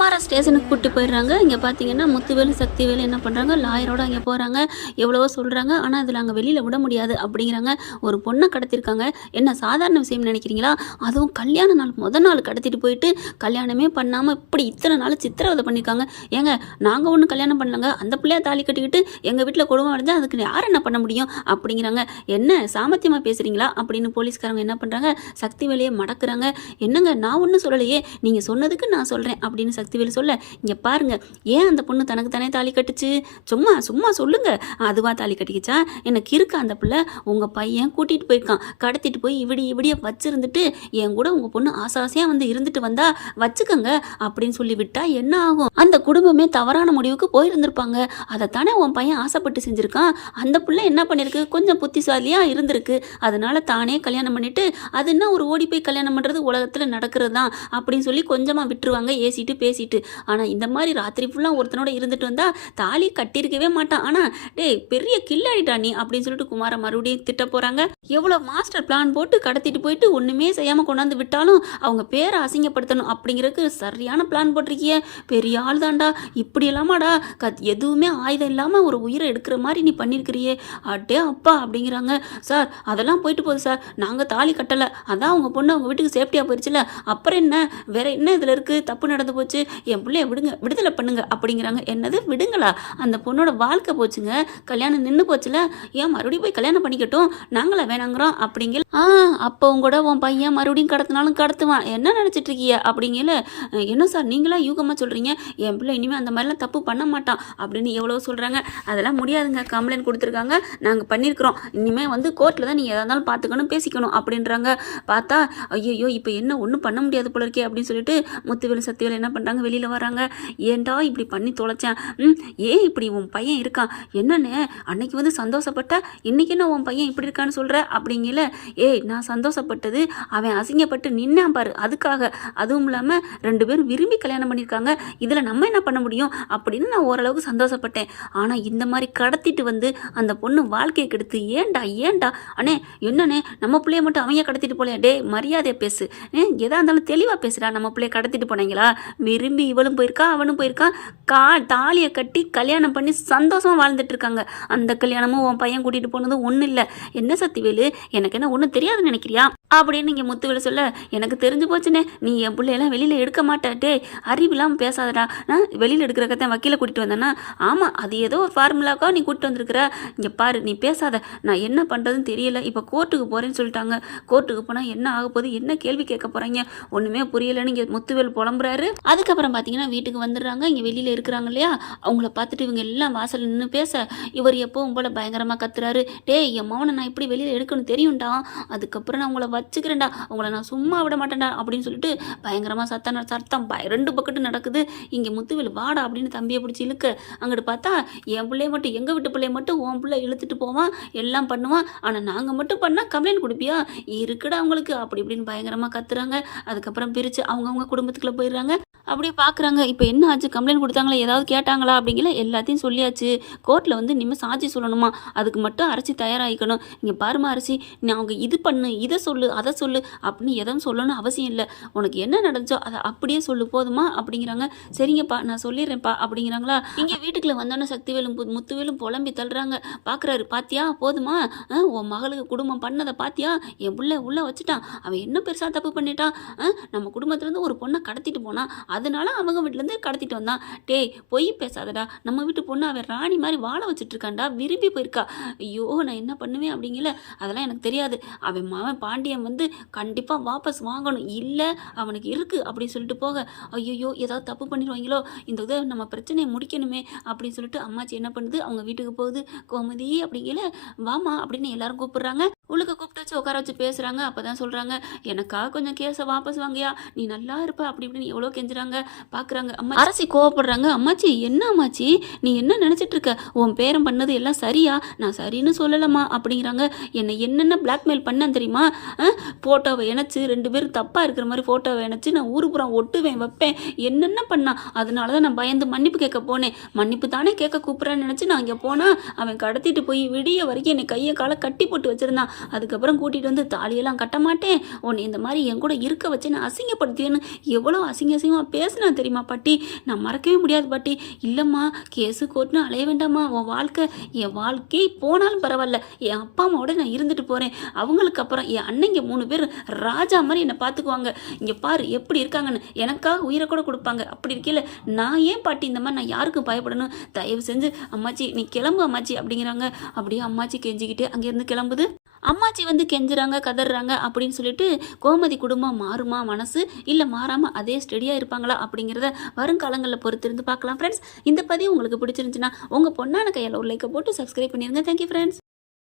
குமார ஸ்டேஷனுக்கு கூட்டி போயிடுறாங்க. இங்கே பார்த்தீங்கன்னா முத்துவேலு சக்திவேலு என்ன பண்ணுறாங்க லாயரோட அங்கே போகிறாங்க எவ்வளவோ சொல்கிறாங்க ஆனால் அதில் அங்கே வெளியில் விட முடியாது அப்படிங்கிறாங்க. ஒரு பொண்ணை கடத்திருக்காங்க. என்ன சாதாரண விஷயம் நினைக்கிறீங்களா? அதுவும் கல்யாண நாள் முத நாள் கடத்திட்டு போயிட்டு கல்யாணமே பண்ணாமல் இப்படி இத்தனை நாள் சித்திரவதை பண்ணியிருக்காங்க ஏங்க நாங்கள் ஒன்றும் கல்யாணம் பண்ணலங்க. அந்த பிள்ளையா தாலி கட்டிக்கிட்டு எங்கள் வீட்டில் குடும்பம் அடைஞ்சால் அதுக்கு யார் என்ன பண்ண முடியும்? அப்படிங்கிறாங்க. என்ன சாமர்த்தியமாக பேசுகிறீங்களா அப்படின்னு போலீஸ்காரங்க என்ன பண்ணுறாங்க சக்தி வேலையை மடக்குறாங்க. என்னங்க நான் ஒன்றும் சொல்லலையே. நீங்கள் சொன்னதுக்கு நான் சொல்கிறேன் அப்படின்னு சக்தி சக்திவேல் சொல்ல இங்கே பாருங்க ஏன் அந்த பொண்ணு தனக்கு தானே தாலி கட்டுச்சு? சும்மா சும்மா சொல்லுங்க. அதுவா தாலி கட்டிக்கிச்சா? எனக்கு இருக்கா அந்த பிள்ளை? உங்கள் பையன் கூட்டிகிட்டு போயிருக்கான். கடத்திட்டு போய் இப்படி இப்படியே வச்சிருந்துட்டு என் கூட உங்கள் பொண்ணு ஆசை ஆசையாக வந்து இருந்துட்டு வந்தா வச்சுக்கோங்க அப்படின்னு சொல்லி விட்டா என்ன ஆகும்? அந்த குடும்பமே தவறான முடிவுக்கு போயிருந்திருப்பாங்க. அதைத்தானே உன் பையன் ஆசைப்பட்டு செஞ்சுருக்கான்? அந்த பிள்ளை என்ன பண்ணியிருக்கு கொஞ்சம் புத்திசாலியாக இருந்திருக்கு. அதனால தானே கல்யாணம் பண்ணிட்டு அது என்ன ஒரு ஓடி போய் கல்யாணம் பண்ணுறது உலகத்தில் நடக்கிறது தான் அப்படின்னு சொல்லி கொஞ்சமாக விட்டுருவாங்க. ஏசிட்டு பேசி பேசிட்டு. ஆனால் இந்த மாதிரி ராத்திரி ஃபுல்லாக ஒருத்தனோட இருந்துட்டு வந்தால் தாலி கட்டியிருக்கவே மாட்டான். ஆனால் டேய் பெரிய கில்லாடிட்டா நீ அப்படின்னு சொல்லிட்டு குமார மறுபடியும் திட்ட போகிறாங்க எவ்வளோ மாஸ்டர் பிளான் போட்டு கடத்திட்டு போயிட்டு ஒன்றுமே செய்யாமல் கொண்டாந்து விட்டாலும் அவங்க பேரை அசிங்கப்படுத்தணும் அப்படிங்கிறதுக்கு சரியான பிளான் போட்டிருக்கிய. பெரிய ஆள் தான்டா இப்படி இல்லாமாடா கத் எதுவுமே ஆயுதம் இல்லாமல் ஒரு உயிரை எடுக்கிற மாதிரி நீ பண்ணியிருக்கிறியே. அட்டே அப்பா அப்படிங்கிறாங்க. சார் அதெல்லாம் போயிட்டு போகுது சார். நாங்கள் தாலி கட்டலை. அதான் அவங்க பொண்ணு அவங்க வீட்டுக்கு சேஃப்டியாக போயிடுச்சுல அப்புறம் என்ன? வேற என்ன இதில் இருக்குது தப்பு நடந்து போச்சு. என் பிள்ளைய விடுங்க விடுதலை பண்ணுங்க அப்படிங்கிறாங்க. என்னது? விடுங்களா? அந்த பொண்ணோட வாழ்க்கை போச்சுங்க. கல்யாணம் நின்று போச்சுல. ஏன் மறுபடியும் போய் கல்யாணம் பண்ணிக்கட்டும்? நாங்களா வேணாங்கிறோம் அப்படிங்கல. ஆ அப்போ கூட உன் பையன் மறுபடியும் கடத்தினாலும் கடத்துவான். என்ன நினச்சிட்டு இருக்கீங்க அப்படிங்கல. என்ன சார் நீங்களா யூகமாக சொல்கிறீங்க என் பிள்ளை இனிமேல் அந்த மாதிரிலாம் தப்பு பண்ண மாட்டான் அப்படின்னு எவ்வளோ சொல்கிறாங்க அதெல்லாம் முடியாதுங்க. கம்ப்ளைண்ட் கொடுத்துருக்காங்க. நாங்கள் பண்ணியிருக்கிறோம் இனிமேல் வந்து கோர்ட்டில் தான் நீங்கள் எதாக இருந்தாலும் பார்த்துக்கணும் பேசிக்கணும் அப்படின்றாங்க. பார்த்தா ஐயோ இப்போ என்ன ஒன்றும் பண்ண முடியாது போல இருக்கே அப்படின்னு சொல்லிட்டு முத்துவேலு சத்திவேலு என்ன பண்ணுறாங்க வெளியில் வராங்க. ஏன்டா இப்படி பண்ணி தொலைச்சேன்? ம் ஏன் இப்படி உன் பையன் இருக்கான்? என்னண்ணே அன்னைக்கு வந்து சந்தோஷப்பட்ட இன்னைக்கு என்ன உன் பையன் இப்படி இருக்கான்னு சொல்கிற அப்படிங்கல ஏய் நான் சந்தோஷப்பட்டது அவன் அசிங்கப்பட்டு நின்னான் பாரு அதுக்காக. அதுவும் இல்லாமல் ரெண்டு பேரும் விரும்பி கல்யாணம் பண்ணியிருக்காங்க. இதில் நம்ம என்ன பண்ண முடியும்? அப்படின்னு நான் ஓரளவுக்கு சந்தோஷப்பட்டேன். ஆனால் இந்த மாதிரி கடத்திட்டு வந்து அந்த பொண்ணு வாழ்க்கையை கெடுத்து ஏன்டா ஏன்டா? அண்ணே என்னண்ணே நம்ம பிள்ளைய மட்டும் அவங்க கடத்திட்டு போலையா? டே மரியாதையை பேசு. ஏதா இருந்தாலும் தெளிவாக பேசுடா நம்ம பிள்ளைய கடத்திட்டு போனீங்களா? விரும்பி இவளும் போயிருக்கா அவனும் போயிருக்கான் கா தாலியை கட்டி கல்யாணம் பண்ணி சந்தோஷமாக வாழ்ந்துட்டு இருக்காங்க. அந்த கல்யாணமும் உன் பையன் கூட்டிகிட்டு போனது ஒன்றும் இல்லை என்ன சத்திவேலு? எனக்கு என்ன ஒன்றும் தெரியாதுன்னு நினைக்கிறியா? அப்படின்னு நீங்கள் முத்துவில் சொல்ல எனக்கு தெரிஞ்சு போச்சுனே நீ என் பிள்ளையெல்லாம் வெளியில் எடுக்க மாட்டாட்டே அறிவில்லாமல் பேசாதடா. நான் வெளியில் எடுக்கிறக்கத்தான் வக்கீல கூட்டிகிட்டு வந்தேன்னா ஆமாம் அது ஏதோ ஒரு ஃபார்முலாக்கா நீ கூப்பிட்டு வந்திருக்கிற. இங்கே பாரு நீ பேசாத. நான் என்ன பண்ணுறதுன்னு தெரியல. இப்போ கோர்ட்டுக்கு போகிறேன்னு சொல்லிட்டாங்க. கோர்ட்டுக்கு போனால் என்ன ஆக போகுது? என்ன கேள்வி கேட்க போகிறாங்க ஒன்றுமே புரியலைன்னு இங்கே முத்துவேல் புலம்புறாரு. அதுக்கப்புறம் பார்த்தீங்கன்னா வீட்டுக்கு வந்துடுறாங்க. இங்கே வெளியில் இருக்கிறாங்க இல்லையா? அவங்கள பார்த்துட்டு இவங்க எல்லாம் வாசல் நின்று பேச இவர் எப்பவும் உங்களை பயங்கரமாக கத்துறாரு. டே என் மௌனை நான் இப்படி வெளியில் எடுக்கணும் தெரியும்டா. அதுக்கப்புறம் நான் உங்களை வச்சுக்கிறேன்டா. உங்களை நான் சும்மா விட மாட்டேன்டா அப்படின்னு சொல்லிட்டு பயங்கரமாக சத்தம் சத்தம் பய ரெண்டு பக்கத்து நடக்குது. இங்கே முத்துவேல் வாடா அப்படின்னு தம்பியை பிடிச்சி இழுக்க. அங்கிட்டு பார்த்தா என் பிள்ளைய மட்டும் எங்கள் வீட்டு பிள்ளைய மட்டும் உன் பிள்ளை இழுத்துட்டு போவான் எல்லாம் பண்ணுவான். ஆனால் நாங்கள் மட்டும் பண்ணால் கம்ப்ளைண்ட் கொடுப்பியா? இருக்குடா அவங்களுக்கு. அப்படி இப்படின்னு பயங்கரமாக கத்துறாங்க. அதுக்கப்புறம் பிரித்து அவங்கவுங்க குடும்பத்துக்குள்ளே போயிடுறாங்க. அப்படியே பார்க்குறாங்க இப்போ என்ன ஆச்சு? கம்ப்ளைண்ட் கொடுத்தாங்களா? ஏதாவது கேட்டாங்களா? அப்படிங்கிற எல்லாத்தையும் சொல்லியாச்சு. கோர்ட்டில் வந்து நீங்கள் சாட்சி சொல்லணுமா? அதுக்கு மட்டும் அரைச்சி தயாராகிக்கணும். இங்கே பாருமா அரிசி நீ அவங்க இது பண்ணு இதை சொல்லு அதை சொல்லு அப்படின்னு எதுவும் சொல்லணும்னு அவசியம் இல்லை. உனக்கு என்ன நடந்துச்சோ அதை அப்படியே சொல்லு போதுமா? அப்படிங்கிறாங்க. சரிங்கப்பா நான் சொல்லிடுறேன்ப்பா அப்படிங்கிறாங்களா? இங்கே வீட்டுக்குள்ள வந்தோன்னே சக்திவேலும் பு- முத்துவேலும் புலம்பி தள்ளுறாங்க. பார்க்குறாரு பாத்தியா? போதுமா? உன் மகளுக்கு குடும்பம் பண்ணதை பாத்தியா? என் பிள்ளை உள்ளே வச்சுட்டான். அவன் என்ன பெருசாக தப்பு பண்ணிட்டான்? ஆ, நம்ம குடும்பத்துலேருந்து ஒரு பொண்ணை கடத்திட்டு போனான் அதனால அவங்க வீட்டிலேருந்து கடத்திட்டு வந்தான் டேய் பொய் பேசாதடா. நம்ம வீட்டு பொண்ணு அவன் ராணி மாதிரி வாழ வச்சுட்ருக்காண்டா. விரும்பி போயிருக்கா. ஐயோ நான் என்ன பண்ணுவேன் அப்படிங்கல. அதெல்லாம் எனக்கு தெரியாது. அவன் மாவன் பாண்டியன் வந்து கண்டிப்பாக வாபஸ் வாங்கணும். இல்லை அவனுக்கு இருக்குது அப்படின்னு சொல்லிட்டு போக. ஐயோ ஏதாவது தப்பு பண்ணிடுவாங்களோ? இந்த இதை நம்ம பிரச்சனையை முடிக்கணுமே அப்படின்னு சொல்லிட்டு அம்மாச்சி என்ன பண்ணுது? அவங்க வீட்டுக்கு போகுது. கோமதி அப்படிங்கல வாமா அப்படின்னு எல்லாரும் கூப்பிடுறாங்க. உழுக்க கூப்பிட்டு வச்சு உட்கார வச்சு பேசுகிறாங்க அப்போ தான் சொல்கிறாங்க எனக்காக கொஞ்சம் கேஸை வாபஸ் வாங்கியா? நீ நல்லா இருப்ப. அப்படி இப்படின்னு எவ்வளோ கெஞ்சுறாங்க. பார்க்குறாங்க அம்மா அரசி கோவப்படுறாங்க. அம்மாச்சி என்ன அம்மாச்சி? நீ என்ன நினச்சிட்டு இருக்க? உன் பேரம் பண்ணது எல்லாம் சரியா? நான் சரின்னு சொல்லலம்மா அப்படிங்கிறாங்க. என்னை என்னென்ன பிளாக்மெயில் பண்ணேன் தெரியுமா? ஃபோட்டோவை இணைச்சி ரெண்டு பேரும் தப்பாக இருக்கிற மாதிரி ஃபோட்டோவை இணைச்சி நான் ஊரு புறம் ஒட்டுவேன் வைப்பேன். என்னென்ன பண்ணான் அதனால தான் நான் பயந்து மன்னிப்பு கேட்க போனேன். மன்னிப்பு தானே கேட்க கூப்பிட்றேன்னு நினச்சி நான் அங்கே போனால் அவன் கடத்திட்டு போய் விடிய வரைக்கும் என்னை கையை காலை கட்டி போட்டு வச்சுருந்தான். அதுக்கப்புறம் கூட்டிகிட்டு வந்து தாலியெல்லாம் கட்ட மாட்டேன். உன்னை இந்த மாதிரி என் கூட இருக்க வச்சு நான் அசிங்கப்படுத்தியேன்னு எவ்வளோ அசிங்க அசிங்கமாக பேசினா தெரியுமா பாட்டி? நான் மறக்கவே முடியாது பாட்டி. இல்லைம்மா கேஸு கோர்ட்னு அலைய வேண்டாம்மா. உன் வாழ்க்கை என் வாழ்க்கை போனாலும் பரவாயில்ல. என் அப்பா அம்மாவோட நான் இருந்துட்டு போகிறேன் அவங்களுக்கு அப்புறம் என் அண்ணங்க மூணு பேர் ராஜா மாதிரி என்னை பார்த்துக்குவாங்க. இங்கே பாரு எப்படி இருக்காங்கன்னு. எனக்காக உயிரை கூட கொடுப்பாங்க. அப்படி இருக்கையில் நான் ஏன் பாட்டி இந்த மாதிரி நான் யாருக்கும் பயப்படணும்? தயவு செஞ்சு அம்மாச்சி நீ கிளம்பு அம்மாச்சி அப்படிங்கிறாங்க. அப்படியே அம்மாச்சி கெஞ்சிக்கிட்டு அங்கேருந்து கிளம்புது. அம்மாச்சி வந்து கெஞ்சுறாங்க கதறாங்க அப்படின்னு சொல்லிட்டு கோமதி குடும்பம் மாறுமா மனசு? இல்லை மாறாமல் அதே ஸ்டெடியாக இருப்பாங்களா அப்படிங்கிறத வருங்காலங்களில் பொறுத்திருந்து பார்க்கலாம் ஃப்ரெண்ட்ஸ் இந்த பதிவு உங்களுக்கு பிடிச்சிருந்துச்சுன்னா உங்கள் பொண்ணான கையில் ஒரு லைக்கை போட்டு சப்ஸ்கிரைப் பண்ணிடுங்க தேங்க்யூ ஃப்ரெண்ட்ஸ்